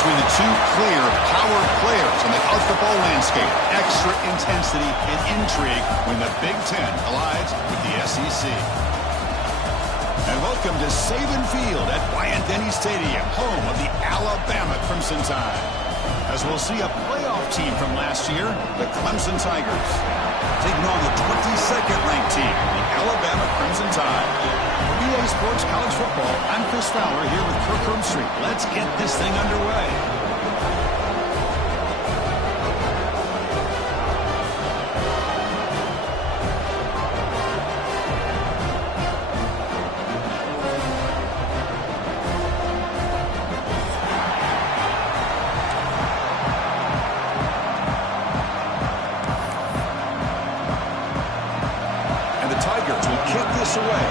between the two clear power players in the college football landscape. Extra intensity and intrigue when the Big Ten collides with the SEC. And welcome to Saban Field at Bryant-Denny Stadium, home of the Alabama Crimson Tide. As we'll see a playoff team from last year, the Clemson Tigers, taking on the 22nd ranked team, the Alabama Crimson Tide. For EA Sports College Football, I'm Chris Fowler here with Kirk Herbstreit. Let's get this thing underway.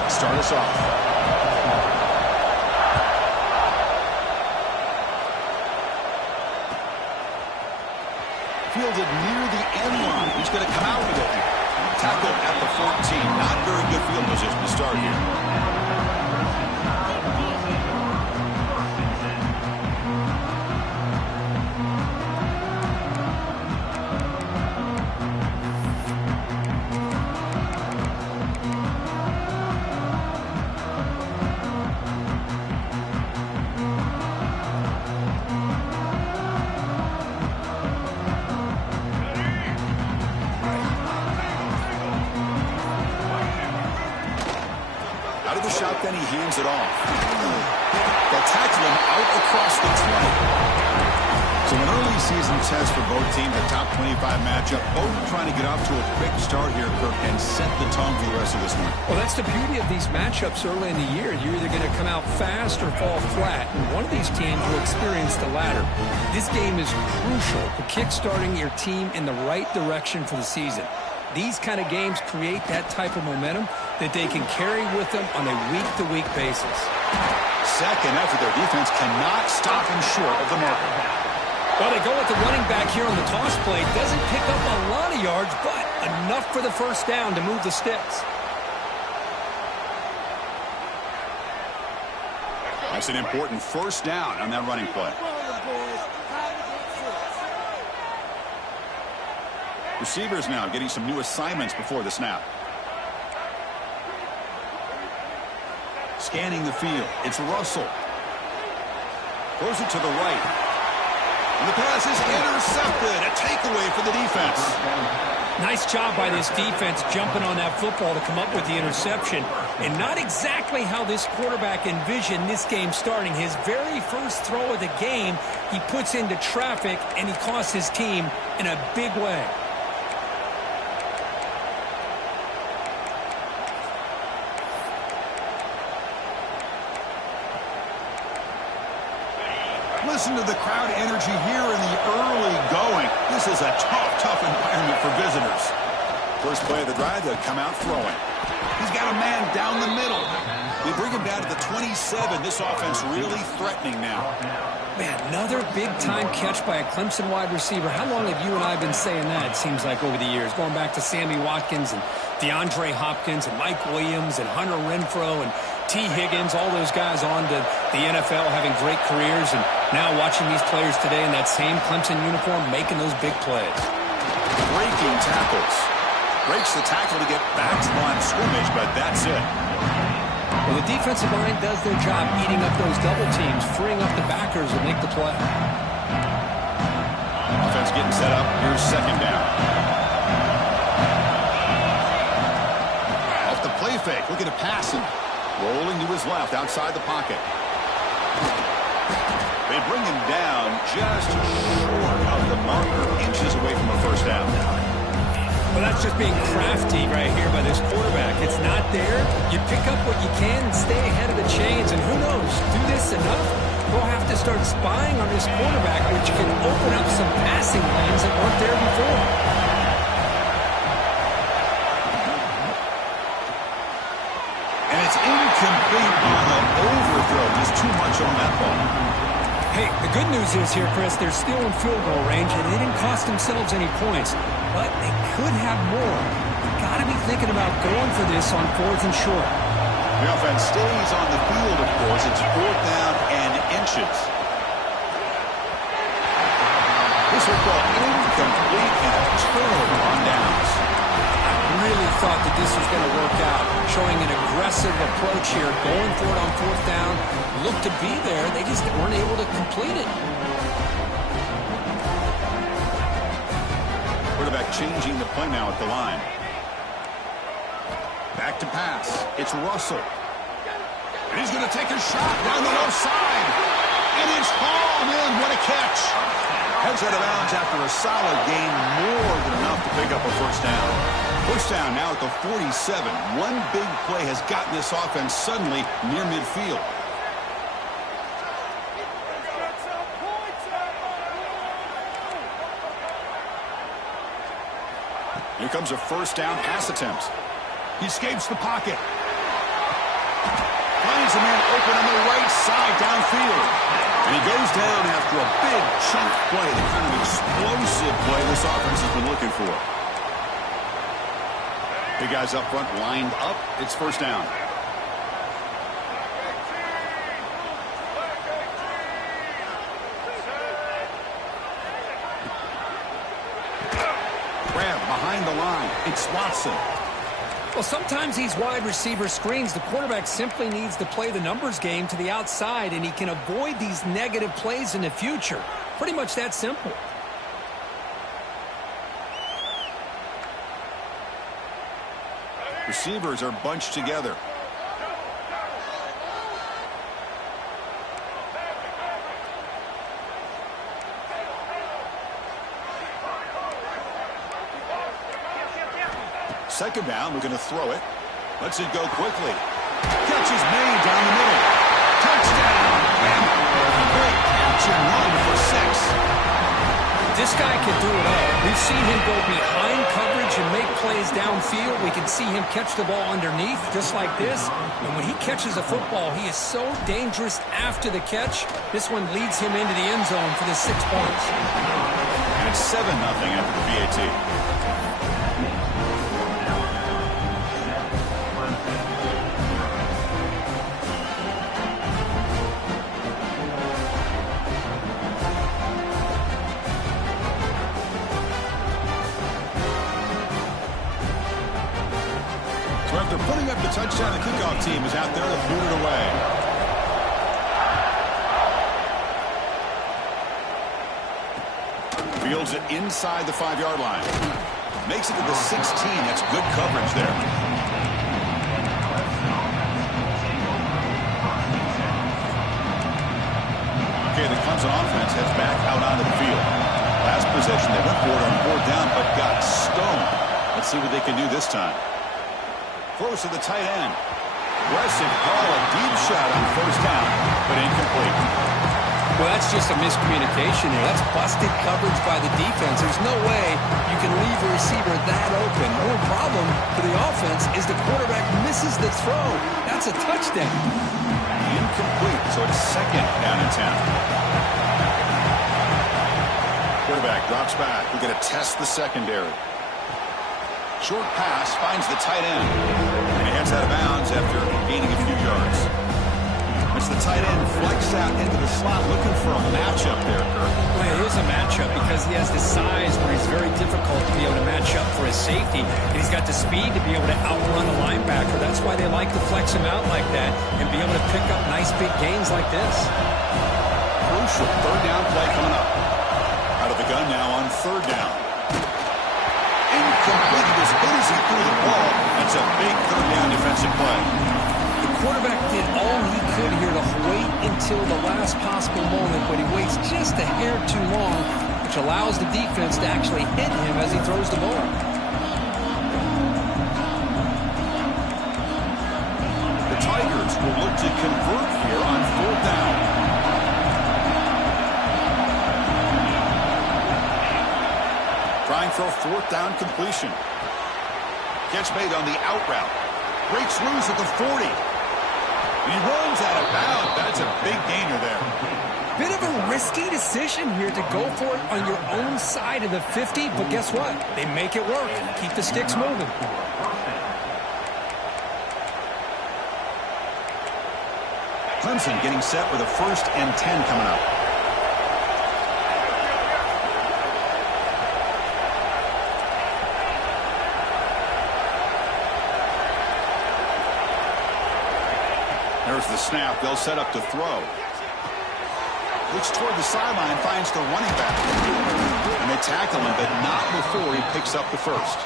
Start us off. Fielded near the end line. He's going to come out with it. Tackle at the 14. Not very good field position to start here. Then he hands it off. They'll tackle him out across the 20. So an early season test for both teams, a top 25 matchup. Both trying to get off to a quick start here, Kirk, and set the tone for the rest of this one. Well, that's the beauty of these matchups early in the year. You're either going to come out fast or fall flat. And one of these teams will experience the latter. This game is crucial for kickstarting your team in the right direction for the season. These kind of games create that type of momentum that they can carry with them on a week-to-week basis. Second effort, their defense cannot stop them short of the marker. Well, they go with the running back here on the toss play. Doesn't pick up a lot of yards, but enough for the first down to move the sticks. That's an important first down on that running play. Receivers now getting some new assignments before the snap. Scanning the field. It's Russell. Throws it to the right. And the pass is intercepted. A takeaway for the defense. Nice job by this defense jumping on that football to come up with the interception. And not exactly how this quarterback envisioned this game starting. His very first throw of the game, he puts into traffic, and he costs his team in a big way. Listen to the crowd energy here in the early going. This is a tough environment for visitors. First play of the drive, they'll come out throwing. He's got a man down the middle. They bring him down to the 27. This offense really threatening now. Man, another big-time catch by a Clemson wide receiver. How long have you and I been saying that, it seems like, over the years? Going back to Sammy Watkins and DeAndre Hopkins and Mike Williams and Hunter Renfrow and T. Higgins, all those guys on to the NFL having great careers, and now watching these players today in that same Clemson uniform making those big plays. Breaking tackles. Breaks the tackle to get back to the line of scrimmage, but that's it. Well, the defensive line does their job eating up those double teams, freeing up the backers to make the play. Offense getting set up. Here's second down. Off the play fake. Looking to pass him. Rolling to his left outside the pocket. They bring him down just short of the marker, inches away from a first down. Well, that's just being crafty right here by this quarterback. It's not there. You pick up what you can and stay ahead of the chains. And who knows, do this enough, we'll have to start spying on this quarterback, which can open up some passing lanes that weren't there before. And it's incomplete on the overthrow. Just too much on that ball. Hey, the good news is here, Chris, they're still in field goal range, and they didn't cost themselves any points. But they could have more. You've got to be thinking about going for this on fourth and short. The offense stays on the field, of course. It's fourth down and inches. This will go incomplete and a turnover on downs. Really thought that this was going to work out, showing an aggressive approach here, going for it on fourth down. Looked to be there. They just weren't able to complete it. Quarterback changing the play now at the line. Back to pass. It's Russell. And he's going to take a shot down the left side. And it's hauled in. What a catch. Heads out of bounds after a solid gain, more than enough to pick up a first down. First down now at the 47. One big play has gotten this offense suddenly near midfield. Here comes a first down pass attempt. He escapes the pocket. Finds a man open on the right side downfield. And he goes down after a big chunk play, the kind of explosive play this offense has been looking for. Big guys up front lined up. It's first down. Grab behind the line. It's Watson. Well, sometimes these wide receiver screens, the quarterback simply needs to play the numbers game to the outside, and he can avoid these negative plays in the future. Pretty much that simple. Receivers are bunched together. Second down, we're going to throw it. Lets it go quickly. Catch is made down the middle. Touchdown! Great catch and run for 6. This guy can do it all. We've seen him go behind coverage and make plays downfield. We can see him catch the ball underneath, just like this. And when he catches a football, he is so dangerous after the catch. This one leads him into the end zone for the 6 points. And it's 7-0 after the PAT. So after putting up the touchdown, the kickoff team is out there to boot it away. Fields it inside the 5-yard line. Makes it to the 16. That's good coverage there. Okay, the Clemson offense heads back out onto the field. Last possession, they went for it on 4th down, but got stoned. Let's see what they can do this time. Close to the tight end. Aggressive call, a deep shot on 1st down, but incomplete. Well, that's just a miscommunication here. That's busted coverage by the defense. There's no way you can leave a receiver that open. The only problem for the offense is the quarterback misses the throw. That's a touchdown. Incomplete, so it's 2nd down and 10. Quarterback drops back. We're going to test the secondary. Short pass finds the tight end. And he heads out of bounds after gaining a few yards. It's the tight end flex out into the slot looking for a matchup there, Kirk. Well, it is a matchup because he has the size where he's very difficult to be able to match up for his safety. And he's got the speed to be able to outrun the linebacker. That's why they like to flex him out like that and be able to pick up nice big gains like this. Crucial 3rd down play coming up. Out of the gun now on 3rd down. Incomplete as good as he threw the ball. That's a big 3rd down defensive play. The quarterback did all he could here to wait until the last possible moment, but he waits just a hair too long, which allows the defense to actually hit him as he throws the ball. The Tigers will look to convert here on 4th down. Trying for a 4th down completion. Catch made on the out route. Breaks loose at the 40. And he runs out of bounds. That's a big gainer there. Bit of a risky decision here to go for it on your own side of the 50, but guess what? They make it work. Keep the sticks moving. Clemson getting set with a 1st and 10 coming up. There's the snap. They'll set up to throw. Looks toward the sideline, finds the running back. And they tackle him, but not before he picks up the first.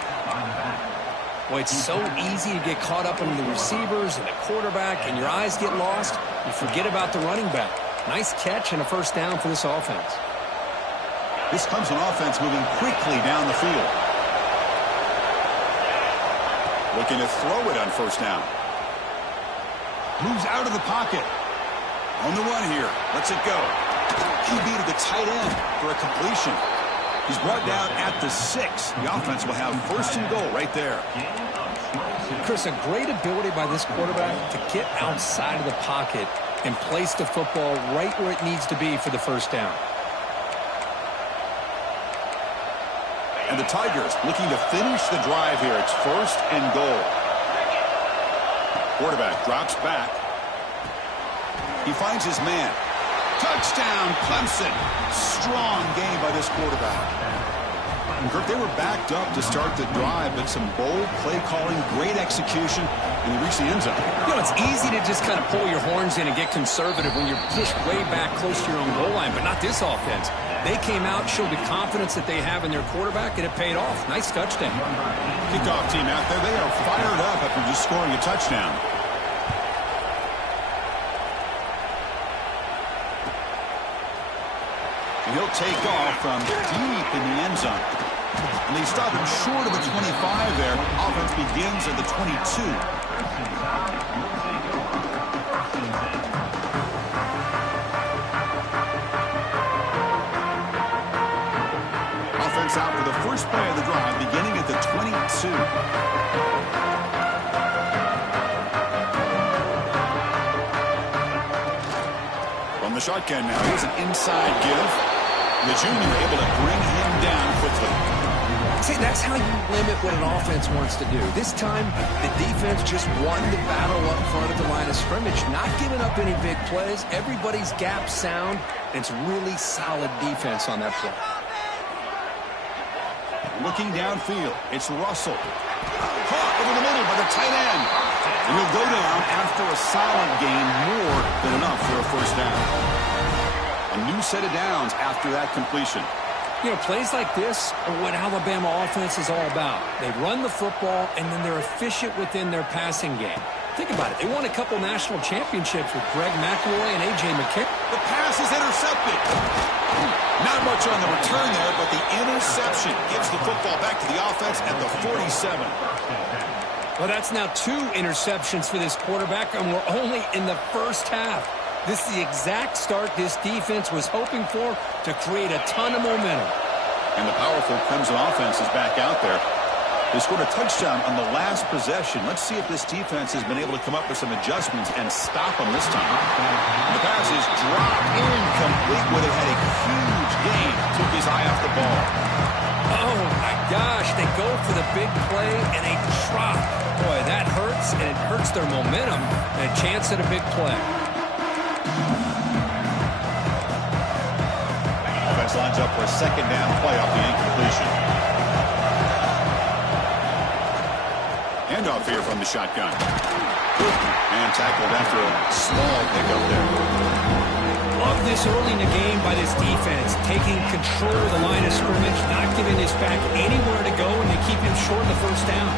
Well, it's so easy to get caught up in the receivers and the quarterback, and your eyes get lost. You forget about the running back. Nice catch and a first down for this offense. This comes an offense moving quickly down the field. Looking to throw it on first down. Moves out of the pocket. On the run here. Lets it go. QB to the tight end for a completion. He's brought down at the 6. The offense will have first and goal right there. Chris, a great ability by this quarterback to get outside of the pocket and place the football right where it needs to be for the first down. And the Tigers looking to finish the drive here. It's first and goal. Quarterback drops back. He finds his man. Touchdown, Clemson. Strong game by this quarterback. And Kirk, they were backed up to start the drive, but some bold play calling, great execution, and they reached the end zone. You know, it's easy to just kind of pull your horns in and get conservative when you're pushed way back close to your own goal line, but not this offense. They came out, showed the confidence that they have in their quarterback, and it paid off. Nice touchdown. Kickoff team out there. They are fired up after just scoring a touchdown. And he'll take off from deep in the end zone. And they stop him short of the 25 there. Offense begins at the 22. Offense out for the first play of the drive, beginning at the 22. From the shotgun now, here's an inside give. The junior able to bring him down quickly. See, that's how you limit what an offense wants to do. This time, the defense just won the battle up front at the line of scrimmage, not giving up any big plays. Everybody's gap sound, and it's really solid defense on that play. Looking downfield, it's Russell. Caught over the middle by the tight end. And he'll go down after a solid gain, more than enough for a first down. A new set of downs after that completion. You know, plays like this are what Alabama offense is all about. They run the football, and then they're efficient within their passing game. Think about it. They won a couple national championships with Greg McElroy and A.J. McCarron. The pass is intercepted. Not much on the return there, but the interception gives the football back to the offense at the 47. Well, that's now 2 interceptions for this quarterback, and we're only in the first half. This is the exact start this defense was hoping for to create a ton of momentum. And the powerful Clemson offense is back out there. They scored a touchdown on the last possession. Let's see if this defense has been able to come up with some adjustments and stop them this time. And the pass is dropped incomplete where they had a huge gain. Took his eye off the ball. Oh, my gosh. They go for the big play, and they drop. Boy, that hurts, and it hurts their momentum. And a chance at a big play. Offense lines up for a second down play off the incompletion. Handoff here from the shotgun. And tackled after a small pickup there. Love this early in the game by this defense, taking control of the line of scrimmage, not giving this back anywhere to go, and they keep him short of the first down.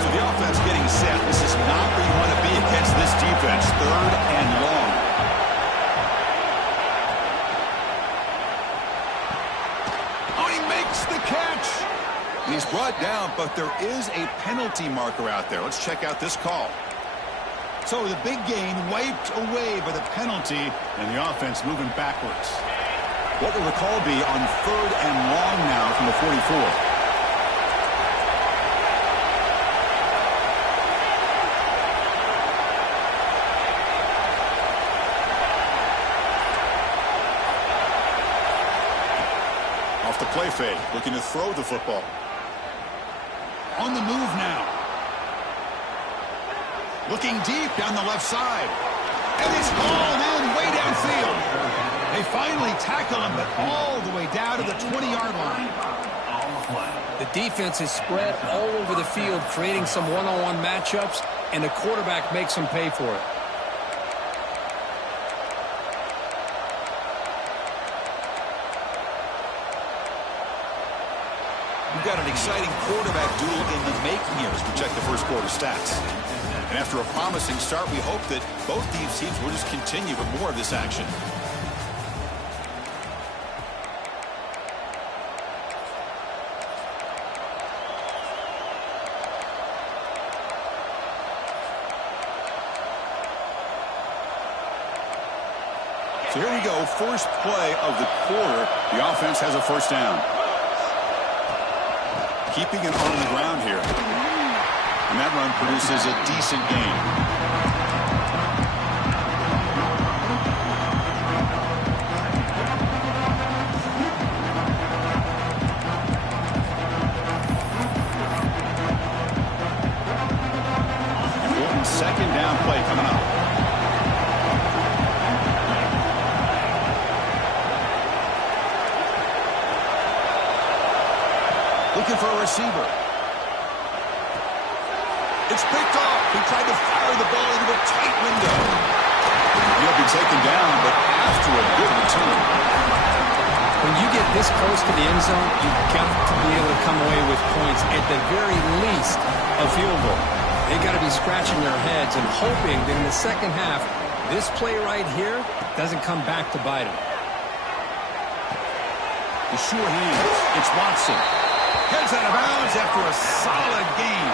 So the offense getting set. This is not where you want to be against this defense. Third and long. Oh, he makes the catch. He's brought down, but there is a penalty marker out there. Let's check out this call. So the big gain wiped away by the penalty, and the offense moving backwards. What will the call be on third and long now from the 44? Off the play fake, looking to throw the football. On the move now. Looking deep down the left side. And it's hauled in way downfield. They finally tackle him, but all the way down to the 20-yard line. The defense is spread all over the field, creating some one-on-one matchups, and the quarterback makes them pay for it. exciting quarterback duel in the making here as we check the first quarter stats. And after a promising start, we hope that both these teams will just continue with more of this action. So here we go, first play of the quarter. The offense has a first down. Keeping it on the ground here. And that run produces a decent gain. Important second down play coming up. Looking for a receiver. It's picked off. He tried to fire the ball into a tight window. He'll be taken down, but after a good return. When you get this close to the end zone, you've got to be able to come away with points, at the very least, a field goal. They've got to be scratching their heads and hoping that in the second half, this play right here doesn't come back to bite them. The sure hands. It's Watson. Heads out of bounds after a solid gain.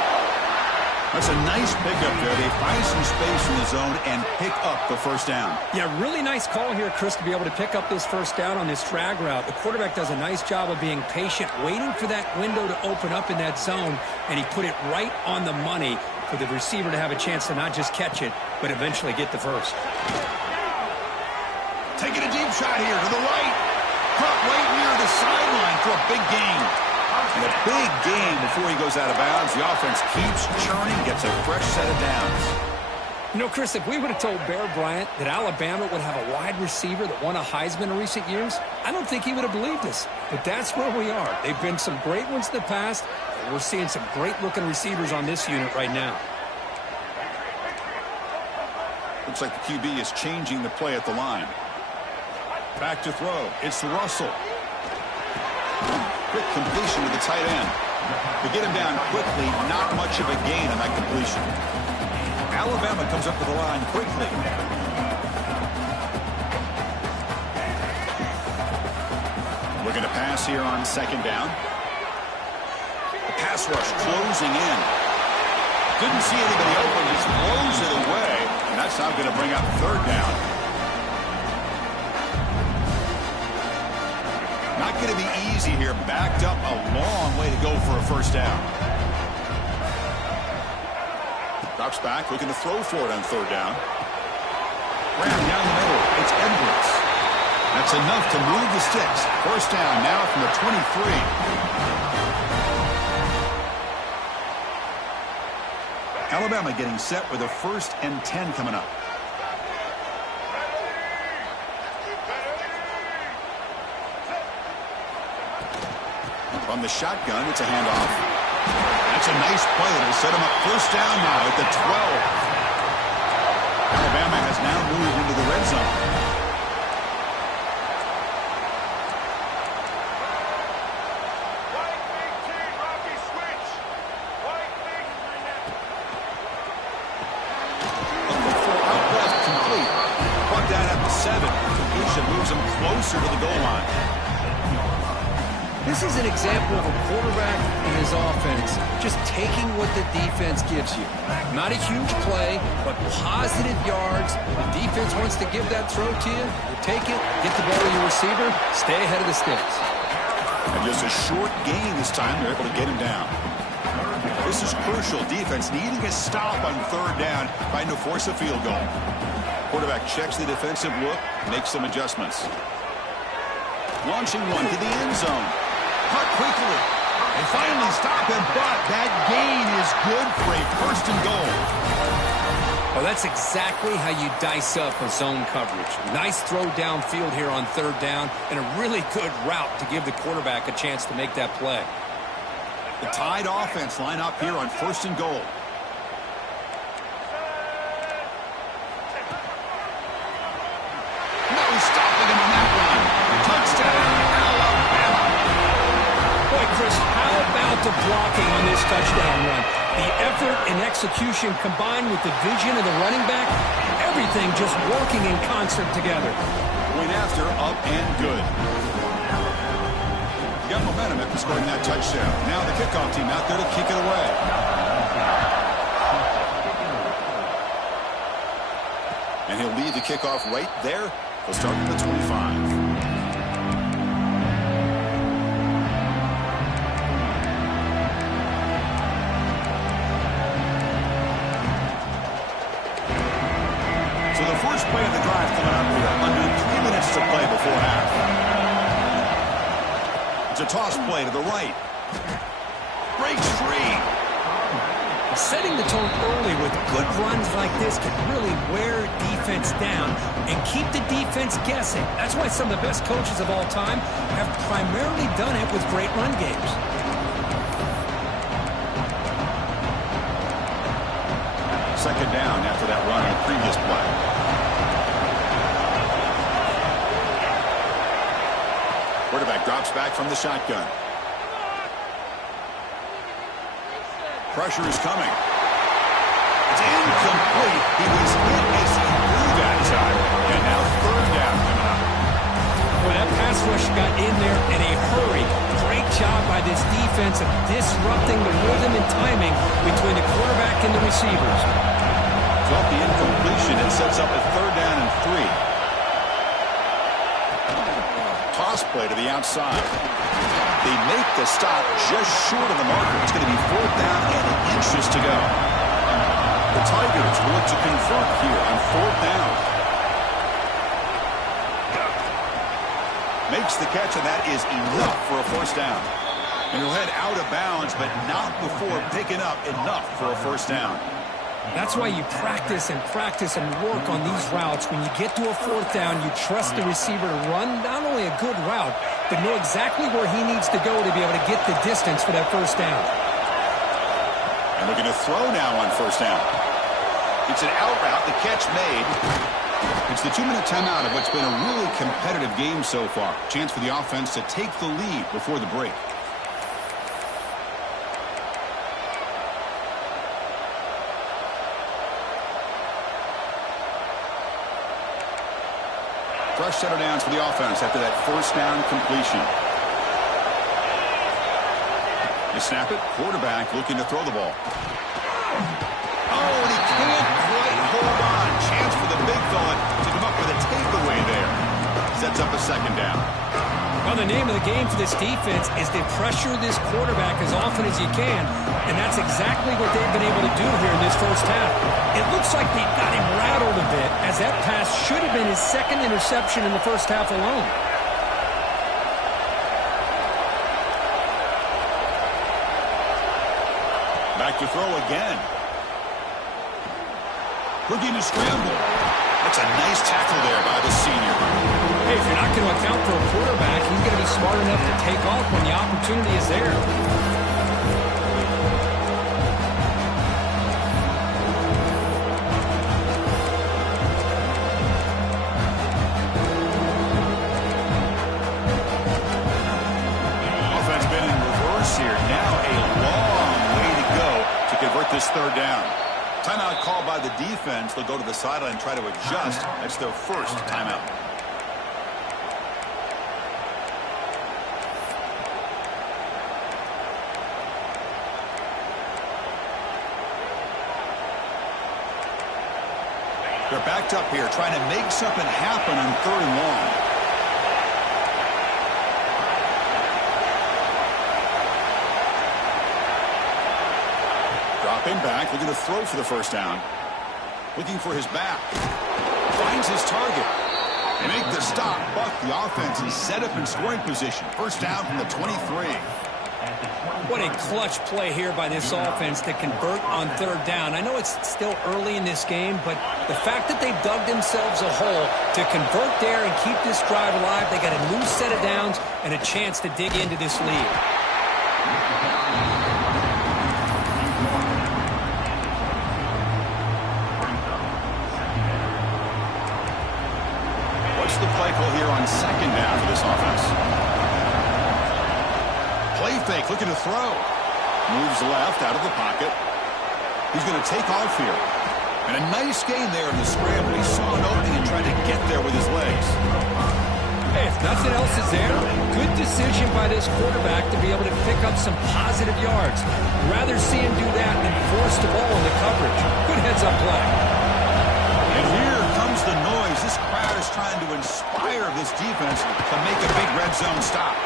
That's a nice pickup there. They find some space in the zone and pick up the first down. Yeah, really nice call here, Chris, to be able to pick up this first down on this drag route. The quarterback does a nice job of being patient, waiting for that window to open up in that zone, and he put it right on the money for the receiver to have a chance to not just catch it, but eventually get the first. Taking a deep shot here to the right. Caught right near the sideline for a big gain. And a big gain before he goes out of bounds. The offense keeps churning, gets a fresh set of downs. You know, Chris, if we would have told Bear Bryant that Alabama would have a wide receiver that won a Heisman in recent years, I don't think he would have believed us. But that's where we are. They've been some great ones in the past, and we're seeing some great-looking receivers on this unit right now. Looks like the QB is changing the play at the line. Back to throw. It's Russell. Quick completion to the tight end. To get him down quickly, not much of a gain on that completion. Alabama comes up to the line quickly. Looking to pass here on second down. The pass rush closing in. Didn't see anybody open, just blows it away. And that's now going to bring up third down. Not going to be easy here. Backed up a long way to go for a first down. Drops back, looking to throw for it on third down. Graham down the middle. It's Edwards. That's enough to move the sticks. First down now from the 23. Alabama getting set with a 1st and 10 coming up. From the shotgun, it's a handoff. That's a nice play. It'll set him up first down now at the 12. Alabama has now moved into the red zone. A quick throw out left, complete. Brought down at the 7. Completion moves him closer to the goal line. This is an example of a quarterback and his offense just taking what the defense gives you. Not a huge play, but positive yards. The defense wants to give that throw to you. You take it, get the ball to your receiver, stay ahead of the sticks. And just a short gain this time. They're able to get him down. This is crucial. Defense needing a stop on third down, trying to force a field goal. Quarterback checks the defensive look, makes some adjustments. Launching one to the end zone. Cut quickly. They finally stop him, but that gain is good for a 1st and goal. Well, that's exactly how you dice up a zone coverage. Nice throw downfield here on third down, and a really good route to give the quarterback a chance to make that play. The Tide offense line up here on 1st and goal. No stopping him on that run. Touchdown, Alabama. Boy, Chris, how about defensive blocking on this touchdown run. The effort and execution combined with the vision of the running back, everything just working in concert together. Point after, up and good. Got momentum after scoring that touchdown. Now the kickoff team out there to kick it away. And he'll lead the kickoff right there. He'll start at the 25. So the first play of the drive coming up here. Under 3 minutes to play before half. It's a toss play to the right. Breaks free. Setting the tone early with good runs like this can really wear defense down and keep the defense guessing. That's why some of the best coaches of all time have primarily done it with great run games. Second down after that run on the previous play. Quarterback drops back from the shotgun. Pressure is coming. It's incomplete. He was hit as he threw that time. And now third down coming up. Well, that pass rush got in there in a hurry. Great job by this defense of disrupting the rhythm and timing between the quarterback and the receivers. So off the incompletion, it sets up a third down and 3. Toss play to the outside. They make the stop just short of the marker. It's going to be fourth down and inches to go. The Tigers will look to convert here on fourth down. Makes the catch, and that is enough for a first down. And he'll head out of bounds, but not before picking up enough for a first down. That's why you practice and work on these routes. When you get to a fourth down, you trust the receiver to run not only a good route, but know exactly where he needs to go to be able to get the distance for that first down. And looking to throw now on first down. It's an out route, the catch made. It's the 2-minute timeout of what's been a really competitive game so far. Chance for the offense to take the lead before the break. Fresh set of downs for the offense after that first down completion. You snap it, quarterback looking to throw the ball. Oh, and he can't quite hold on. Chance for the big fella to come up with a takeaway there. Sets up a second down. Well, the name of the game for this defense is to pressure this quarterback as often as you can, and that's exactly what they've been able to do here in this first half. It looks like they've got him rattled a bit, as that pass should have been his second interception in the first half alone. Back to throw again. Looking to scramble. That's a nice tackle there by the senior. Hey, if you're not going to account for a quarterback, he's going to be smart enough to take off when the opportunity is there. Offense been in reverse here. Now a long way to go to convert this third down. Timeout called by the defense. They'll go to the sideline and try to adjust. That's their first timeout. They're backed up here trying to make something happen on third and long. Dropping back, looking to throw for the first down. Looking for his back. Finds his target. They make the stop, but the offense is set up in scoring position. First down from the 23. What a clutch play here by this offense to convert on third down. I know it's still early in this game, but the fact that they've dug themselves a hole to convert there and keep this drive alive, they got a new set of downs and a chance to dig into this lead. What's the play call here on second down for this offense? Play fake, looking to throw. Moves left out of the pocket. He's going to take off here. And a nice gain there in the scramble. He saw an opening and tried to get there with his legs. Hey, if nothing else is there, good decision by this quarterback to be able to pick up some positive yards. Rather see him do that than force the ball into coverage. Good heads-up play. And here comes the noise. This crowd is trying to inspire this defense to make a big red zone stop.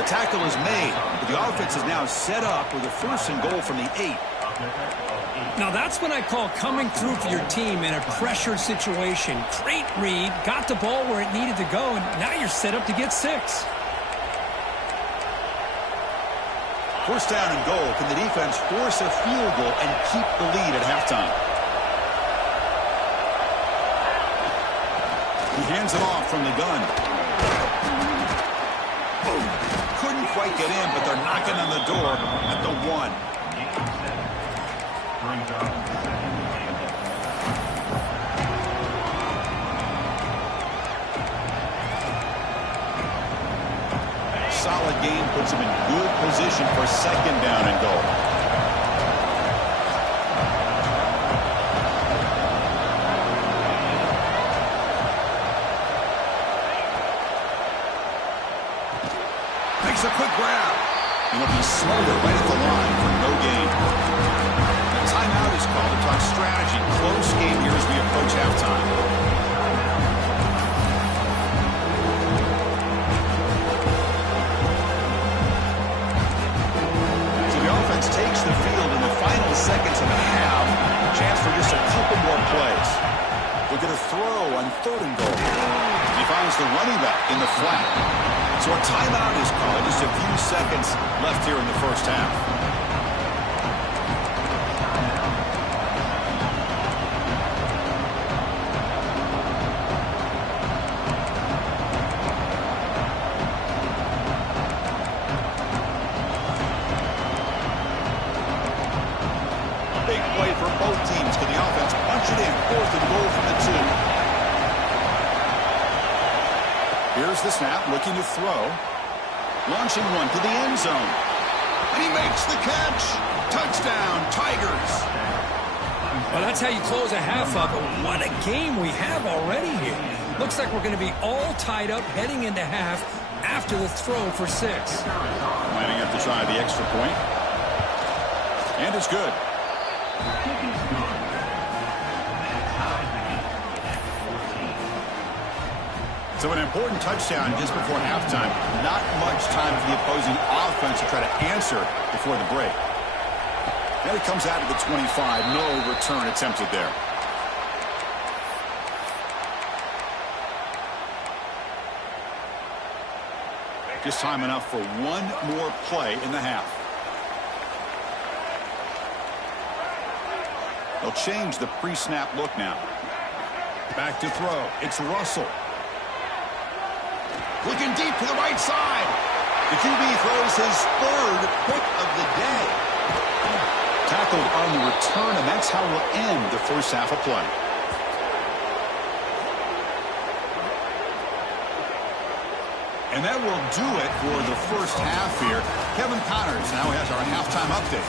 The tackle is made, but the offense is now set up with a 1st and goal from the 8. Now that's what I call coming through for your team in a pressured situation. Great read, got the ball where it needed to go, and now you're set up to get 6. 1st down and goal. Can the defense force a field goal and keep the lead at halftime? He hands it off from the gun. Couldn't quite get in, but they're knocking on the door at the 1. Solid game puts him in good position for 2nd down and goal. Makes a quick grab. And he'll be smothered right at the line for no gain. A timeout is called to talk strategy. Close game here as we approach halftime. Takes the field in the final seconds of the half. Chance for just a couple more plays. We're going to throw on 3rd and goal. He finds the running back in the flat. So a timeout is called. Just a few seconds left here in the 1st half. Big play for both teams. Can the offense punch it in? 4th and goal from the 2. Here's the snap, looking to throw. Launching one to the end zone. And he makes the catch. Touchdown, Tigers. Well, that's how you close a half up. But what a game we have already here. Looks like we're going to be all tied up heading into half after the throw for 6. Lining up to try the extra point. And it's good. So an important touchdown just before halftime. Not much time for the opposing offense to try to answer before the break. Then it comes out to the 25. No return attempted there. Just time enough for one more play in the half. They'll change the pre-snap look now. Back to throw. It's Russell. Looking deep to the right side. The QB throws his 3rd pick of the day. Tackled on the return, and that's how we'll end the 1st half of play. And that will do it for the 1st half here. Kevin Connors now has our halftime update.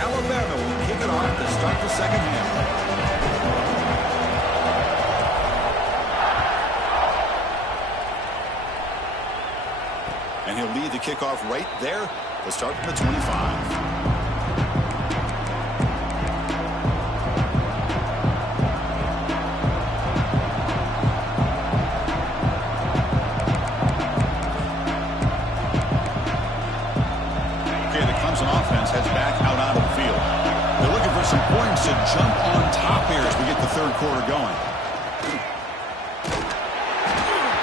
Alabama will kick it off to start the 2nd half. And he'll lead the kickoff right there. We'll start from the 25. Clemson offense heads back out onto the field. They're looking for some points to jump on top here as we get the 3rd quarter going.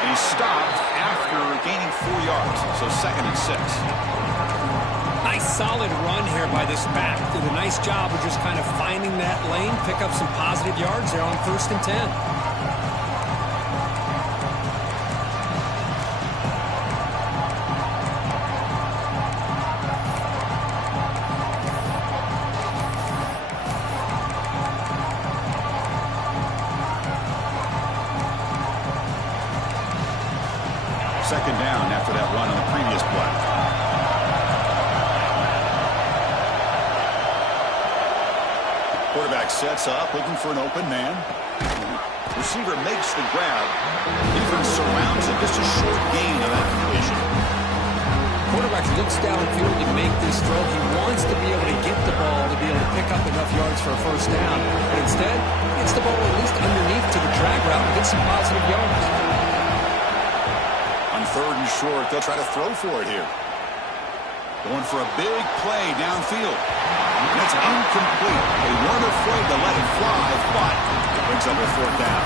And he stopped after gaining 4 yards, so 2nd and 6. Nice solid run here by this back. Did a nice job of just kind of finding that lane, pick up some positive yards there on 1st and 10. second down after that run on the previous play. Quarterback sets up, looking for an open man. Receiver makes the grab. Defense surrounds it. Just a short gain of that completion. Quarterback looks downfield to make this throw. He wants to be able to get the ball to be able to pick up enough yards for a first down. But instead, he gets the ball at least underneath to the drag route and gets some positive yards. On third and short, they'll try to throw for it here. Going for a big play downfield. That's incomplete. They weren't afraid to let it fly, but it brings up a fourth down.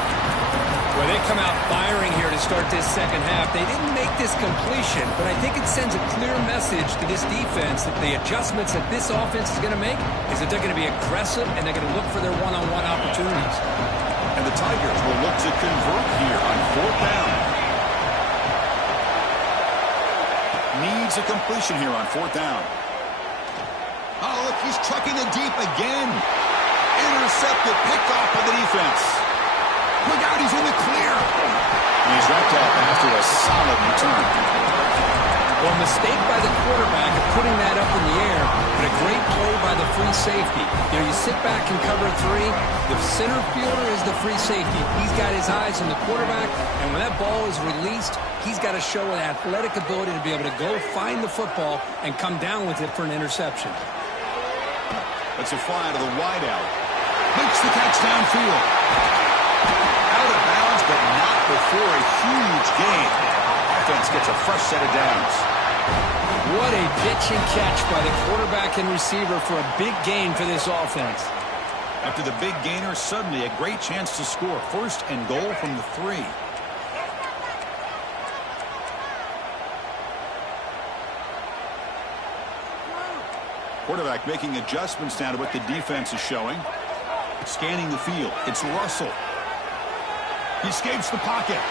Well, they come out firing here to start this second half. They didn't make this completion, but I think it sends a clear message to this defense that the adjustments that this offense is going to make is that they're going to be aggressive and they're going to look for their one-on-one opportunities. And the Tigers will look to convert here on fourth down. Needs a completion here on fourth down. Oh, look, he's trucking it deep again. Intercepted, picked off by the defense. Look out, he's in the clear. And he's wrapped up after a solid return. Well, mistake by the quarterback of putting that up in the air, but a great play by the free safety. You know, you sit back and cover three. The center fielder is the free safety. He's got his eyes on the quarterback, and when that ball is released, he's got to show an athletic ability to be able to go find the football and come down with it for an interception. Let's a fly to the wideout. Makes the catch downfield. Out of bounds, but not before a huge gain. Offense gets a fresh set of downs. What a pitch and catch by the quarterback and receiver for a big gain for this offense. After the big gainer, suddenly a great chance to score. First and goal from the 3. Quarterback making adjustments now to what the defense is showing. Scanning the field. It's Russell. He escapes the pocket.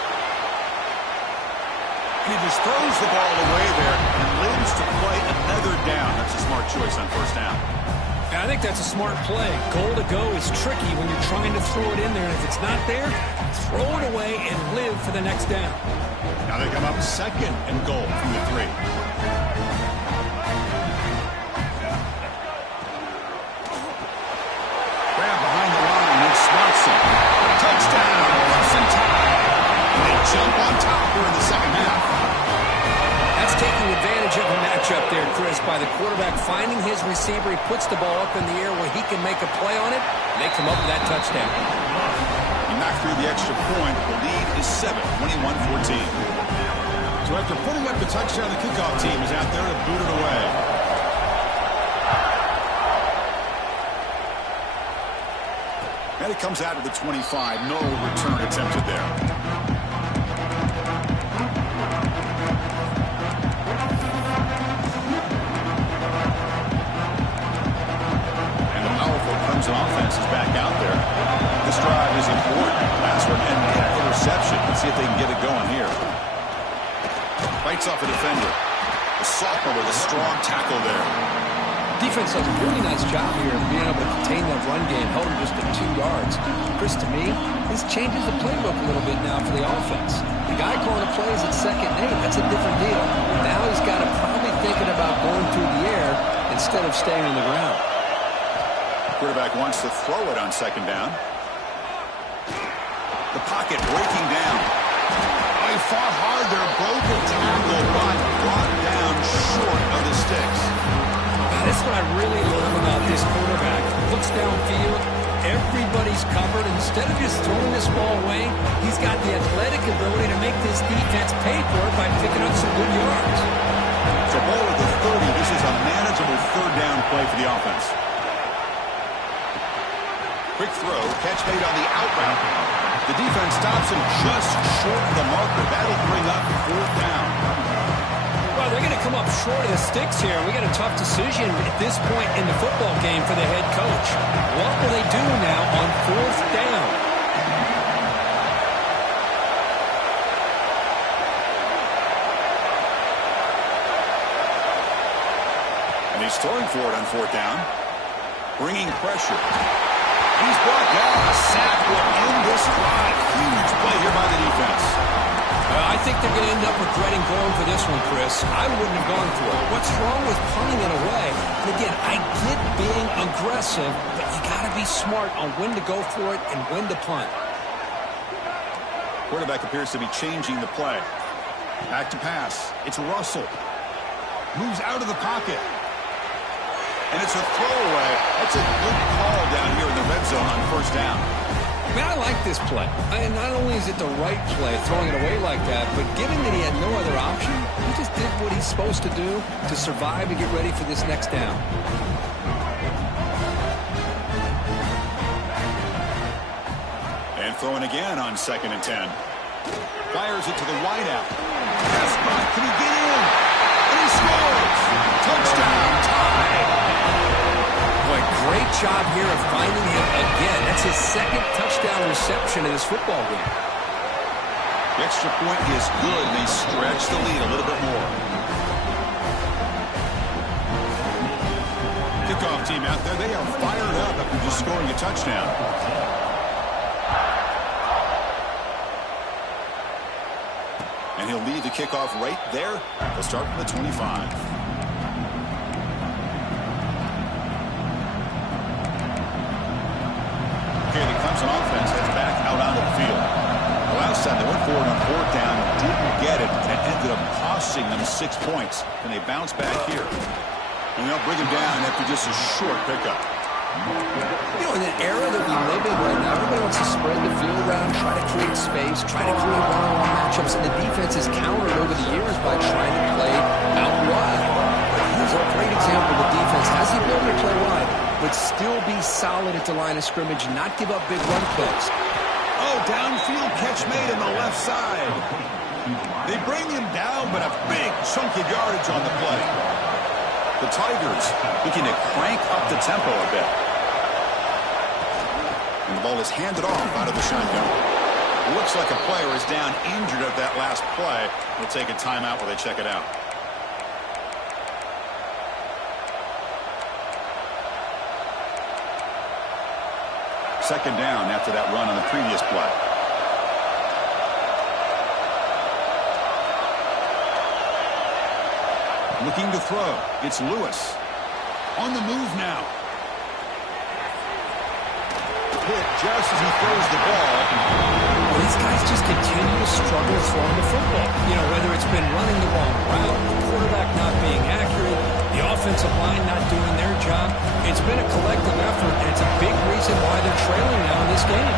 And he just throws the ball away there and lives to play another down. That's a smart choice on first down. I think that's a smart play. Goal to go is tricky when you're trying to throw it in there. And if it's not there, throw it away and live for the next down. Now they come up second and goal from the 3. Grab behind the line. It's Swanson. Touchdown. Clemson tie. They jump on top here in the second half. That's taking advantage of a matchup there, Chris, by the quarterback finding his receiver. He puts the ball up in the air where he can make a play on it, and they come up with that touchdown. He knocked through the extra point. The lead is 7, 21-14. So after putting up the touchdown, the kickoff team is out there to boot it away. And it comes out of the 25. No return attempted there. Clemson offense is back out there. This drive is important. Last one ended in an interception. Let's see if they can get it going here. Fights off a defender. The sophomore with a strong tackle there. Defense does a really nice job here of being able to contain that run game, held him just at 2 yards. Chris, to me, this changes the playbook a little bit now for the offense. The guy calling the plays at 2nd and 8, that's a different deal. Now he's got to probably thinking about going through the air instead of staying on the ground. Quarterback wants to throw it on second down. The pocket breaking down. Oh, he fought hard there, broke a tackle, but brought down short of the sticks. That's what I really love about this quarterback. Looks downfield, everybody's covered. Instead of just throwing this ball away, he's got the athletic ability to make this defense pay for it by picking up some good yards. So ball at the 30. This is a manageable third down play for the offense. Quick throw, catch made on the out route. The defense stops him just short of the marker. That'll bring up fourth down. Well, they're going to come up short of the sticks here. We got a tough decision at this point in the football game for the head coach. What will they do now on fourth down? And he's throwing for it on fourth down. Bringing pressure. He's brought down. A sack will end this drive. Huge play here by the defense. I think they're going to end up with regretting going for this one, Chris. I wouldn't have gone for it. What's wrong with punting it away? And again, I get being aggressive, but you got to be smart on when to go for it and when to punt. Quarterback appears to be changing the play. Back to pass. It's Russell. Moves out of the pocket. And it's a throwaway. That's a good call down here in the red zone on first down. Man, I like this play. And not only is it the right play, throwing it away like that, but given that he had no other option, he just did what he's supposed to do to survive and get ready for this next down. And throwing again on 2nd and 10. Fires it to the wideout. Prescott, can he get in? And he scores! Touchdown, tie! Boy, great job here of finding him again. That's his 2nd touchdown reception in this football game. The extra point is good, and they stretch the lead a little bit more. Kickoff team out there, they are fired up after just scoring a touchdown. And he'll leave the kickoff right there. They'll start from the 25. Okay, the Clemson offense heads back out onto the field. The last time they went forward on 4th down, didn't get it, and it ended up costing them 6 points. And they bounce back here. And they'll bring him down after just a short pickup. You know, in the era that we live in right now, everybody wants to spread the field around, try to create space, try to create one-on-one matchups, and the defense has countered over the years by trying to play out wide. But here's a great example. The defense has the ability to play wide, but still be solid at the line of scrimmage and not give up big run plays. Oh, downfield catch made on the left side. They bring him down, but a big chunk of yardage on the play. The Tigers looking to crank up the tempo a bit. And the ball is handed off out of the shotgun. Looks like a player is down injured at that last play. They'll take a timeout while they check it out. Second down after that run on the previous play. Looking to throw. It's Lewis. On the move now. Hit just as he throws the ball. Well, these guys just continue to struggle throwing the football. You know, whether it's been running the wrong route, the quarterback not being accurate, the offensive line not doing their job. It's been a collective effort, and it's a big reason why they're trailing now in this game.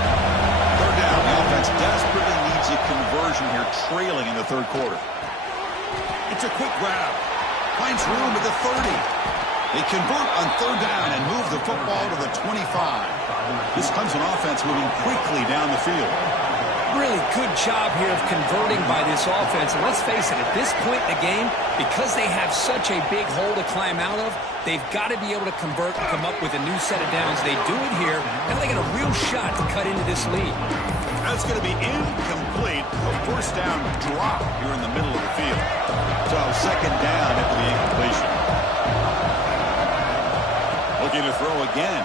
Third down. The offense desperately needs a conversion here, trailing in the third quarter. It's a quick grab. Finds room at the 30. They convert on third down and move the football to the 25. This Clemson offense moving quickly down the field. Really good job here of converting by this offense. And let's face it, at this point in the game, because they have such a big hole to climb out of, they've got to be able to convert and come up with a new set of downs. They do it here. Now they got a real shot to cut into this lead. That's going to be incomplete. A first down drop here in the middle of the field. So second down after the incompletion. Looking to throw again.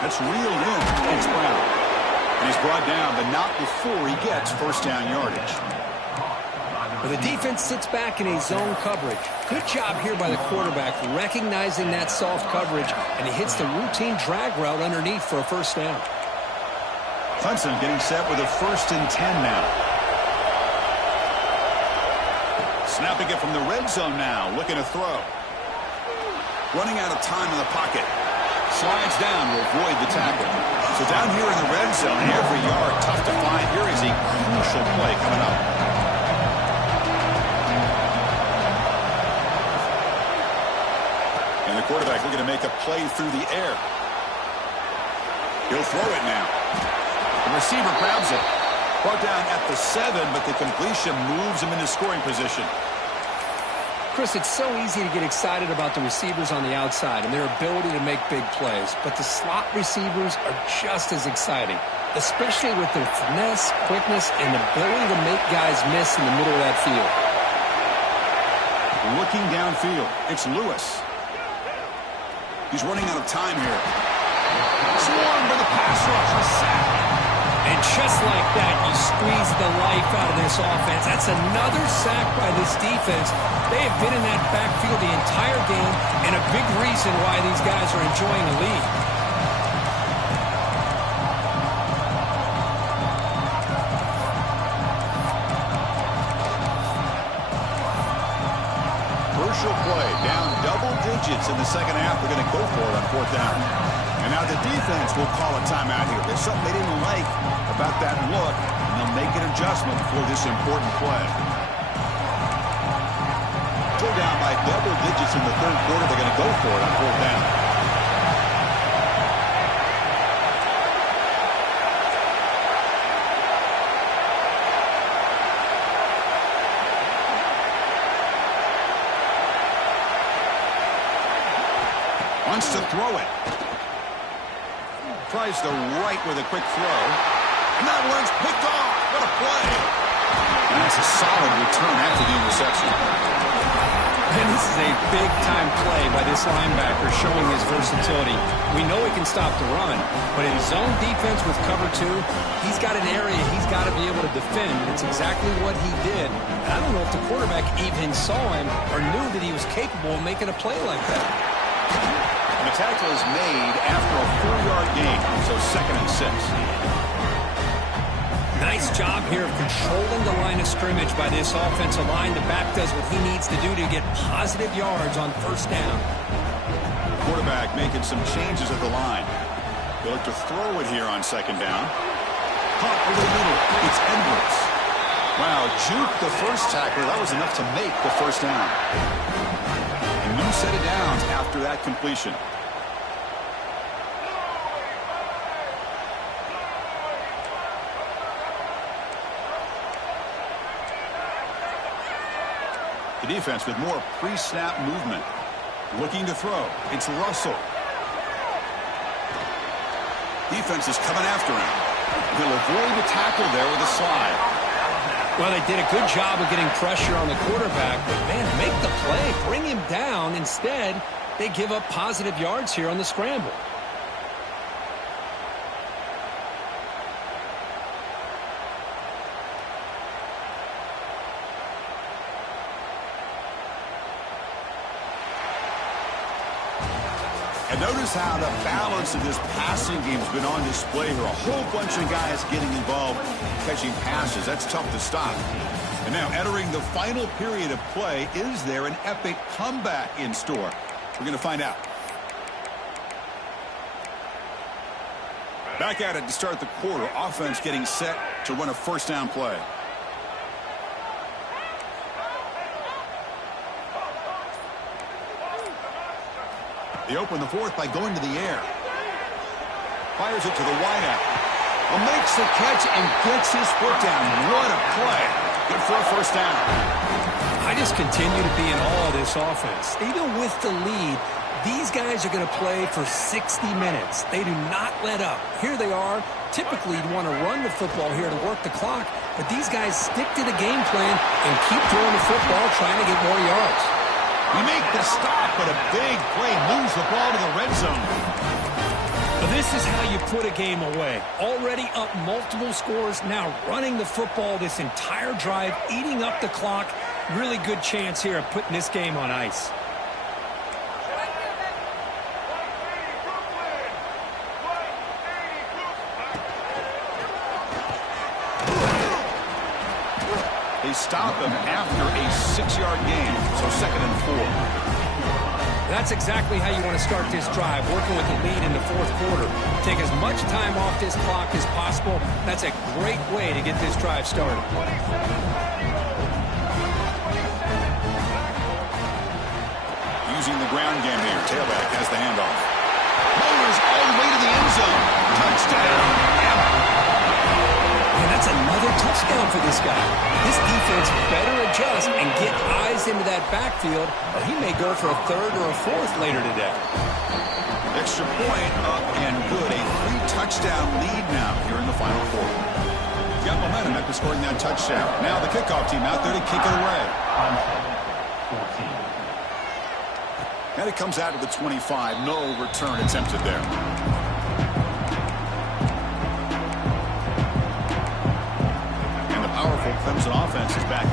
That's reeled in. It's Brown. And he's brought down, but not before he gets first down yardage. Well, the defense sits back in a zone coverage. Good job here by the quarterback, recognizing that soft coverage, and he hits the routine drag route underneath for a first down. Clemson getting set with a 1st and 10 now. Snapping it from the red zone now, looking to throw. Running out of time in the pocket. Slides down to avoid the tackle. So down here in the red zone, every yard tough to find. Here is a crucial play coming up. And the quarterback looking to make a play through the air. He'll throw it now. The receiver grabs it. Brought down at the 7, but the completion moves him into scoring position. Chris, it's so easy to get excited about the receivers on the outside and their ability to make big plays, but the slot receivers are just as exciting, especially with their finesse, quickness, and ability to make guys miss in the middle of that field. Looking downfield, it's Lewis. He's running out of time here. Swarmed by the pass rush, a sack. And just like that, you squeeze the life out of this offense. That's another sack by this defense. They have been in that backfield the entire game, and a big reason why these guys are enjoying a lead. Crucial play, down double digits in the second half. They're going to go for it on fourth down. And now the defense will call a timeout here. There's something they didn't like about that look, and they'll make an adjustment for this important play. Still down by double digits in the third quarter. They're going to go for it on fourth down. Wants to throw it. Tries to right with a quick throw. And that one's picked off. What a play. And that's a solid return after the interception. And this is a big-time play by this linebacker showing his versatility. We know he can stop the run, but in zone defense with cover two, he's got an area he's got to be able to defend. It's exactly what he did. And I don't know if the quarterback even saw him or knew that he was capable of making a play like that. And the tackle is made after a 4-yard gain, so 2nd and 6. Nice job here of controlling the line of scrimmage by this offensive line. The back does what he needs to do to get positive yards on first down. Quarterback making some changes at the line. They'll look to throw it here on 2nd down. Caught over the middle. It's Edwards. Wow, juke the first tackler. That was enough to make the first down. A new set of downs after that completion. The defense with more pre-snap movement. Looking to throw. It's Russell. Defense is coming after him. He'll avoid the tackle there with a slide. Well, they did a good job of getting pressure on the quarterback, but, man, make the play. Bring him down. Instead, they give up positive yards here on the scramble. And notice how the balance of this passing game has been on display here. A whole bunch of guys getting involved catching passes. That's tough to stop. And now entering the final period of play, is there an epic comeback in store? We're going to find out. Back at it to start the quarter. Offense getting set to run a first down play. They open the fourth by going to the air. Fires it to the wideout. Well, makes the catch and gets his foot down. What a play. Good for a first down. I just continue to be in awe of this offense. Even with the lead, these guys are going to play for 60 minutes. They do not let up. Here they are. Typically, you'd want to run the football here to work the clock, but these guys stick to the game plan and keep throwing the football, trying to get more yards. We make the stop, but a big play moves the ball to the red zone. But this is how you put a game away. Already up multiple scores, now running the football this entire drive, eating up the clock. Really good chance here of putting this game on ice. They stop him after a 6-yard gain, so 2nd and 4. That's exactly how you want to start this drive, working with the lead in the fourth quarter. Take as much time off this clock as possible. That's a great way to get this drive started. Using the ground game here. Tailback has the handoff. Motors all the way to the end zone. Touchdown. And that's another touchdown for this guy. This defense better adjust and get eyes into that backfield, or he may go for a third or a fourth later today. Extra point up and good. A 3-touchdown lead now here in the final quarter. Got momentum after scoring that touchdown. Now the kickoff team out there to kick it away. And it comes out to the 25. No return attempted there.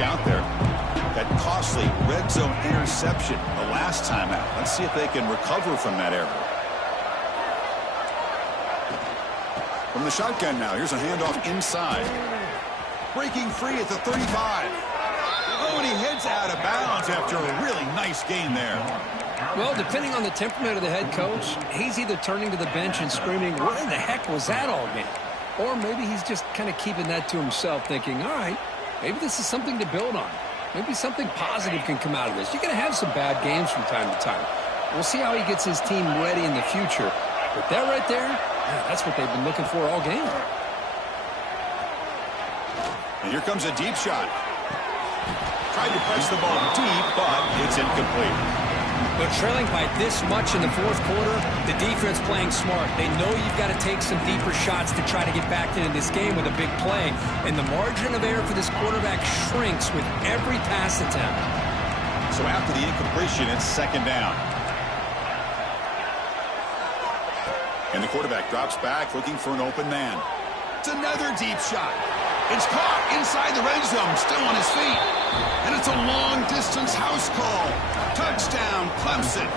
out there. That costly red zone interception the last time out. Let's see if they can recover from that error. From the shotgun now, here's a handoff inside. Breaking free at the 35. Oh, and he heads out of bounds after a really nice gain there. Well, depending on the temperament of the head coach, he's either turning to the bench and screaming, what in the heck was that all game? Or maybe he's just kind of keeping that to himself, thinking, all right, maybe this is something to build on. Maybe something positive can come out of this. You're going to have some bad games from time to time. We'll see how he gets his team ready in the future. But that right there, yeah, that's what they've been looking for all game. And here comes a deep shot. Tried to press the ball deep, but it's incomplete. But trailing by this much in the fourth quarter, the defense playing smart. They know you've got to take some deeper shots to try to get back into this game with a big play. And the margin of error for this quarterback shrinks with every pass attempt. So after the incompletion, it's second down. And the quarterback drops back looking for an open man. It's another deep shot. It's caught inside the red zone, still on his feet. And it's a long-distance house call. Touchdown, Clemson.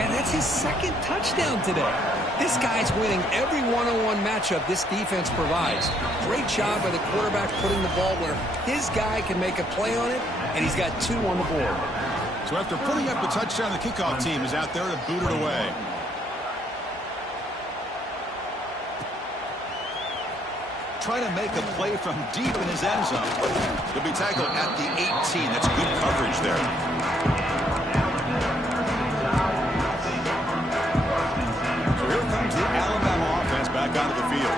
And that's his second touchdown today. This guy's winning every one-on-one matchup this defense provides. Great job by the quarterback putting the ball where his guy can make a play on it, and he's got 2 on the board. So after putting up a touchdown, the kickoff team is out there to boot it away. Trying to make a play from deep in his end zone. He'll be tackled at the 18. That's good coverage there. So here comes the Alabama offense back onto the field.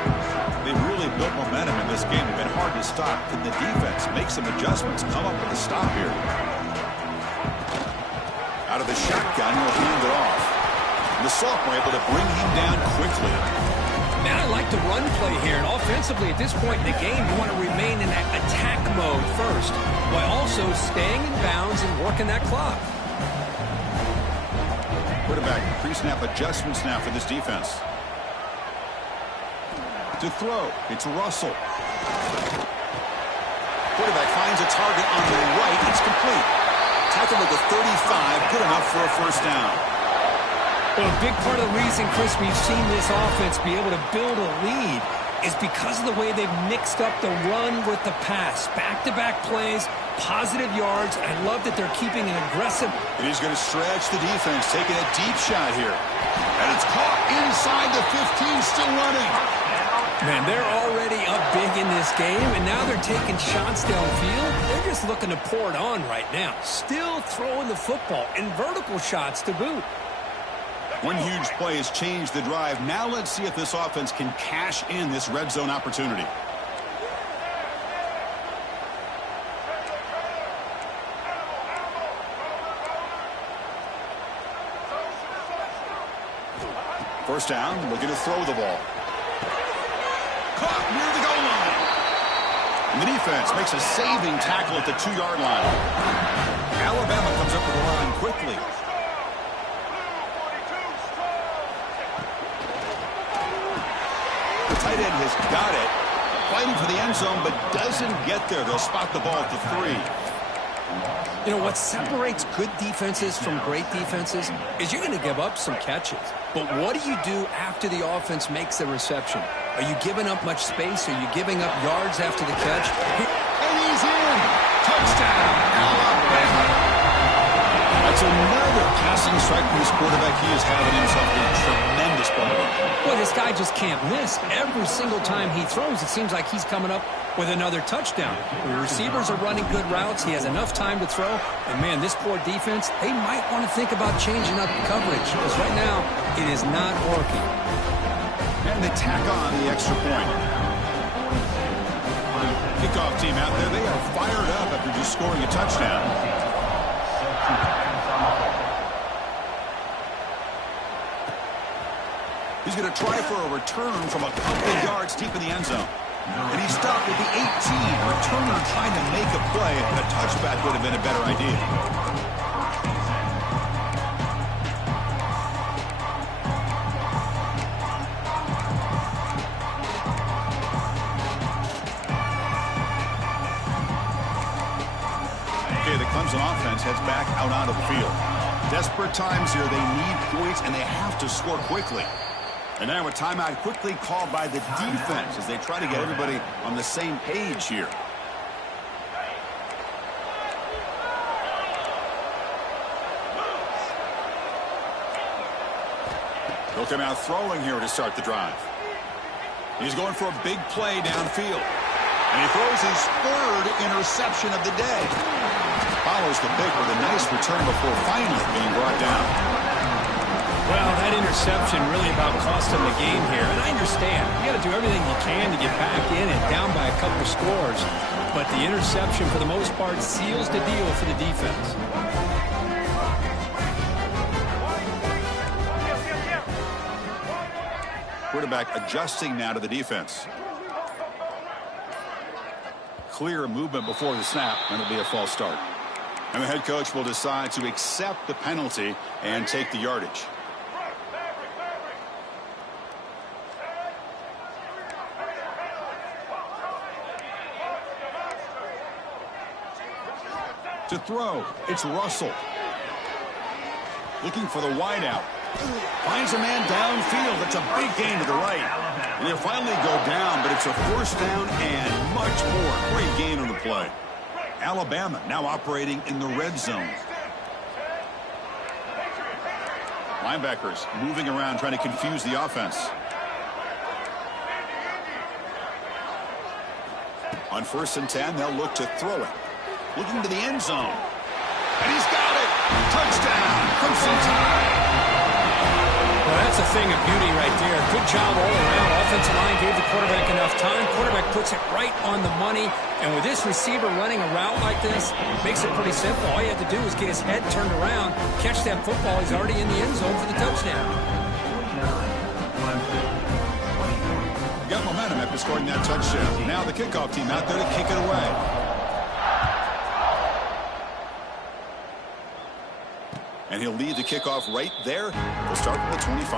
They've really built momentum in this game. It's been hard to stop. Can the defense make some adjustments, come up with a stop here? Out of the shotgun, he'll hand it off. And the sophomore able to bring him down quickly. Man, I like the run play here, and offensively at this point in the game, you want to remain in that attack mode first, while also staying in bounds and working that clock. Quarterback pre-snap adjustments now for this defense. To throw, it's Russell. Quarterback finds a target on the right, it's complete. Tackled at the 35, good enough for a first down. Well, a big part of the reason, Chris, we've seen this offense be able to build a lead is because of the way they've mixed up the run with the pass. Back-to-back plays, positive yards. I love that they're keeping an aggressive. And he's going to stretch the defense, taking a deep shot here. And it's caught inside the 15, still running. Man, they're already up big in this game, and now they're taking shots downfield. They're just looking to pour it on right now. Still throwing the football, and vertical shots to boot. One huge play has changed the drive. Now let's see if this offense can cash in this red zone opportunity. First down, looking to throw the ball. Caught near the goal line. And the defense makes a saving tackle at the 2-yard line. Alabama comes up with the line quickly. The tight end has got it. Fighting for the end zone, but doesn't get there. They'll spot the ball at the 3. You know, what separates good defenses from great defenses is you're going to give up some catches. But what do you do after the offense makes the reception? Are you giving up much space? Are you giving up yards after the catch? And he's in! Touchdown, Alabama! That's another passing strike for this quarterback. He is having himself a tremendous ball game. Well, this guy just can't miss. Every single time he throws, it seems like he's coming up with another touchdown. The receivers are running good routes. He has enough time to throw. And, man, this poor defense, they might want to think about changing up coverage because right now it is not working. And they tack on the extra point. Kickoff team out there, they are fired up after just scoring a touchdown. He's going to try for a return from a couple of yards deep in the end zone. And he stopped at the 18. Returner trying to make a play. A touchback would have been a better idea. Clemson offense heads back out onto the field. Desperate times here. They need points, and they have to score quickly. And now a timeout quickly called by the defense as they try to get everybody on the same page here. He'll come out throwing here to start the drive. He's going for a big play downfield. And he throws his third interception of the day. Follows the pick with a nice return before finally being brought down. Well, that interception really about cost him the game here. And I understand. You got to do everything you can to get back in and down by a couple scores. But the interception, for the most part, seals the deal for the defense. Quarterback adjusting now to the defense. Clear movement before the snap, and it'll be a false start. And the head coach will decide to accept the penalty and take the yardage. To throw, it's Russell. Looking for the wideout. Finds a man downfield. It's a big gain to the right. And they'll finally go down, but it's a first down and much more. Great gain on the play. Alabama now operating in the red zone. Linebackers moving around, trying to confuse the offense. On 1st and 10, they'll look to throw it. Looking to the end zone. And he's got it. Touchdown. Clemson Tide. Well, that's a thing of beauty right there. Good job all around. Offensive line gave the quarterback enough time. Quarterback puts it right on the money. And with this receiver running a route like this, makes it pretty simple. All you have to do is get his head turned around, catch that football. He's already in the end zone for the touchdown. Got momentum after scoring that touchdown. Now the kickoff team out there to kick it away. And he'll lead the kickoff right there. They'll start from the 25.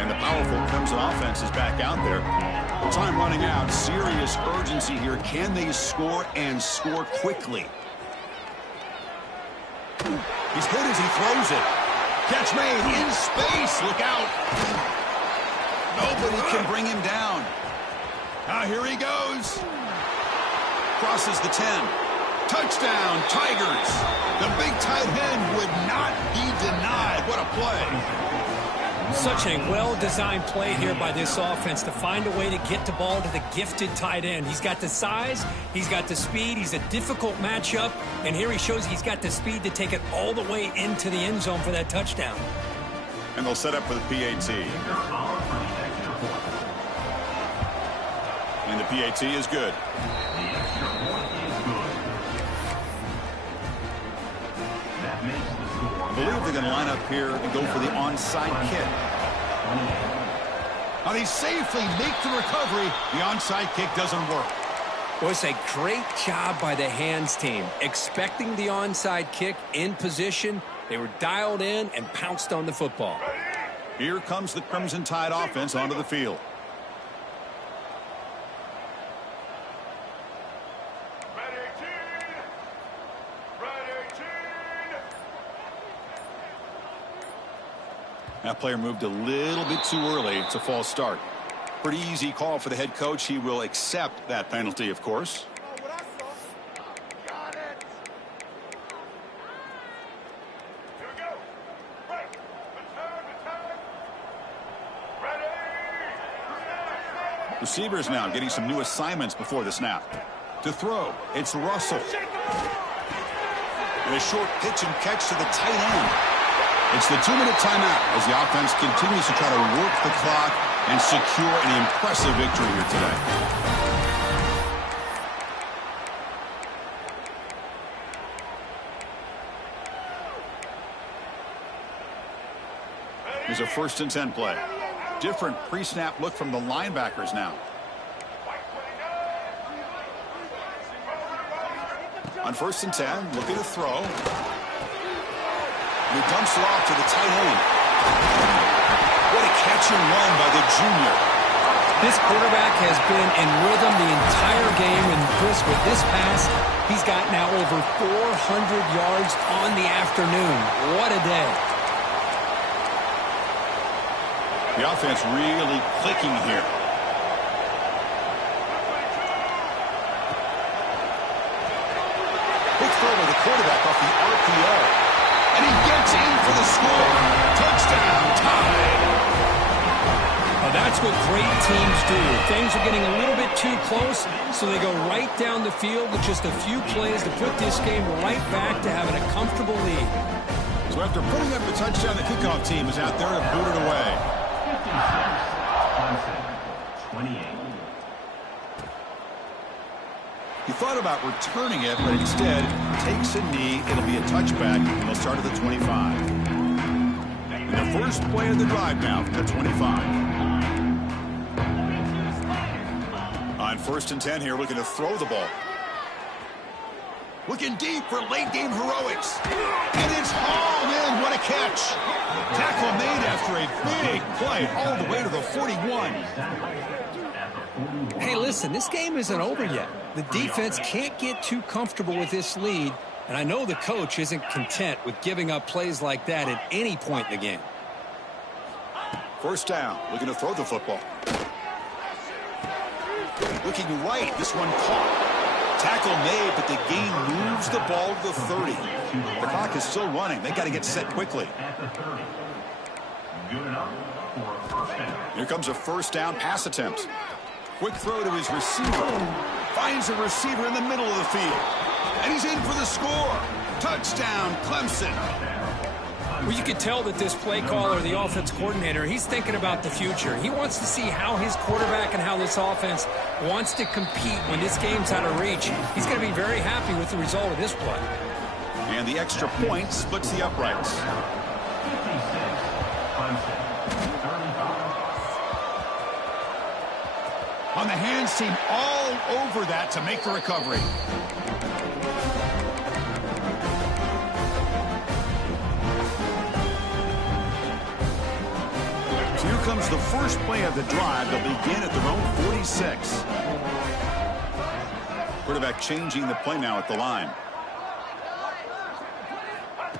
And the powerful Clemson offense is back out there. Time running out. Serious urgency here. Can they score and score quickly? He's hit as he throws it. Catch made in space. Look out. Nobody can bring him down. Now here he goes. Crosses the 10. Touchdown, Tigers. The big tight end would not be denied. What a play. Such a well-designed play here by this offense to find a way to get the ball to the gifted tight end. He's got the size. He's got the speed. He's a difficult matchup. And here he shows he's got the speed to take it all the way into the end zone for that touchdown. And they'll set up for the PAT. And the PAT is good. I believe they're going to line up here and go for the onside kick. Now they safely make the recovery. The onside kick doesn't work. Well, it's a great job by the hands team. Expecting the onside kick in position. They were dialed in and pounced on the football. Here comes the Crimson Tide offense onto the field. That player moved a little bit too early. It's a false start. Pretty easy call for the head coach. He will accept that penalty, of course. Receivers now getting some new assignments before the snap. To throw, it's Russell. And a short pitch and catch to the tight end. It's the 2-minute timeout as the offense continues to try to work the clock and secure an impressive victory here today. Here's a 1st and 10 play. Different pre-snap look from the linebackers now. On 1st and 10, looking to throw. He dumps it off to the tight end. What a catch and run by the junior. This quarterback has been in rhythm the entire game, and with this pass, he's got now over 400 yards on the afternoon. What a day. The offense really clicking here. Quick throw by the quarterback off the RPO. And he gets in for the score. Touchdown, tied. Well, that's what great teams do. Things are getting a little bit too close, so they go right down the field with just a few plays to put this game right back to having a comfortable lead. So after putting up the touchdown, the kickoff team is out there to boot it away. 28. He thought about returning it, but instead takes a knee. It'll be a touchback, and they'll start at the 25. And the first play of the drive now from the 25. On 1st and 10 here, looking to throw the ball. Looking deep for late-game heroics. And it's hauled in. What a catch. Tackle made after a big play all the way to the 41. Hey, listen, this game isn't over yet. The defense can't get too comfortable with this lead, and I know the coach isn't content with giving up plays like that at any point in the game. 1st down, looking to throw the football. Looking right, this one caught. Tackle made, but the gain moves the ball to the 30. The clock is still running. They got to get set quickly. Here comes a 1st down pass attempt. Quick throw to his receiver. Finds a receiver in the middle of the field. And he's in for the score. Touchdown, Clemson. Well, you could tell that this play caller, the offense coordinator, he's thinking about the future. He wants to see how his quarterback and how this offense wants to compete when this game's out of reach. He's going to be very happy with the result of this play. And the extra point splits the uprights. On the hands team, all over that to make the recovery. So here comes the first play of the drive. They'll begin at their own 46. Quarterback changing the play now at the line.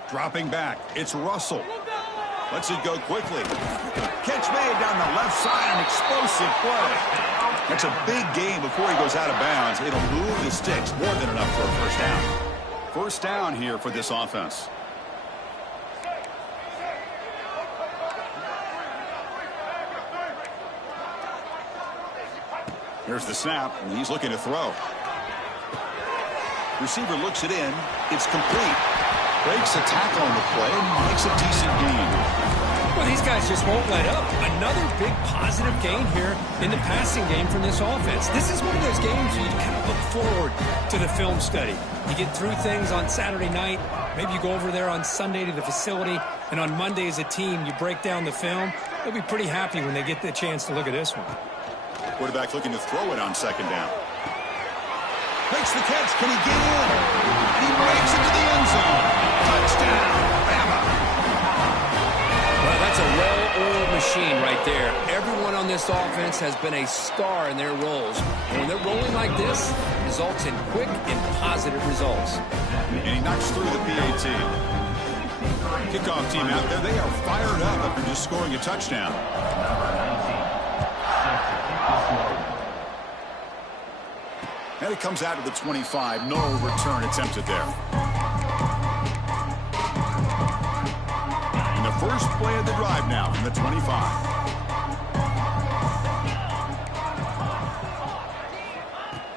Dropping back. It's Russell. Lets it go quickly. Catch made down the left side. An explosive play. That's a big gain before he goes out of bounds. It'll move the sticks. More than enough for a 1st down. 1st down here for this offense. Here's the snap, and he's looking to throw. Receiver looks it in. It's complete. Breaks a tackle on the play and makes a decent gain. Well, these guys just won't let up. Another big positive gain here in the passing game from this offense. This is one of those games where you kind of look forward to the film study. You get through things on Saturday night. Maybe you go over there on Sunday to the facility, and on Monday as a team, you break down the film. They'll be pretty happy when they get the chance to look at this one. Quarterback looking to throw it on 2nd down. Makes the catch. Can he get in? He breaks into the end zone. Touchdown, Bama. Well, that's a well-oiled machine right there. Everyone on this offense has been a star in their roles. And when they're rolling like this, it results in quick and positive results. And he knocks through the PAT. Kickoff team out there. They are fired up after just scoring a touchdown. And it comes out to the 25. No return attempted there. And the first play of the drive now from the 25.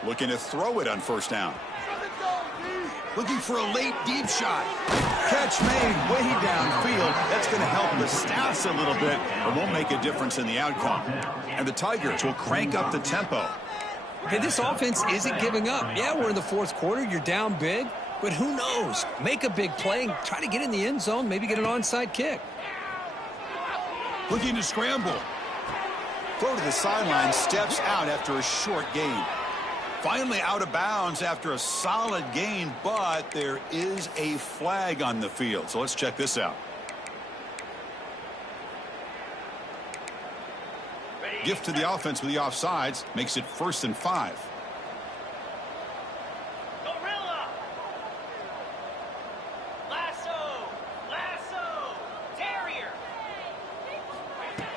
Looking to throw it on 1st down. Looking for a late deep shot. Catch made way downfield. That's going to help the Staffs a little bit, but won't make a difference in the outcome. And the Tigers will crank up the tempo. Hey, this offense isn't giving up. Yeah, we're in the 4th quarter. You're down big, but who knows? Make a big play and try to get in the end zone, maybe get an onside kick. Looking to scramble. Throw to the sideline, steps out after a short gain. Finally out of bounds after a solid gain, but there is a flag on the field. So let's check this out. gift to the offense with the offsides makes it 1st and 5. Gorilla! Lasso! Terrier!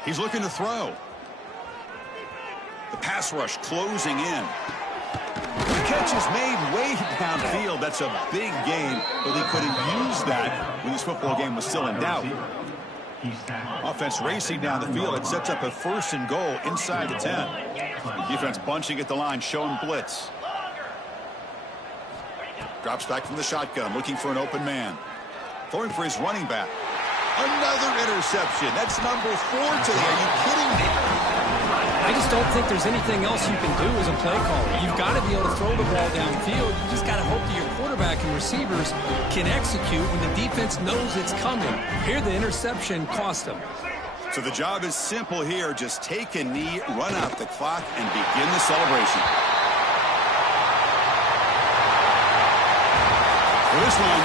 He's looking to throw. The pass rush closing in. The catch is made way downfield. That's a big gain, but they couldn't use that when this football game was still in doubt. Offense racing down the field. It sets up a 1st and goal inside the 10. The defense bunching at the line, showing blitz. Drops back from the shotgun, looking for an open man. Throwing for his running back. Another interception. That's number 4 today. Are you kidding me? I just don't think there's anything else you can do as a play caller. You've got to be able to throw the ball downfield. You just got to hope that your quarterback and receivers can execute when the defense knows it's coming. Here, the interception cost them. So the job is simple here. Just take a knee, run out the clock, and begin the celebration. For this one,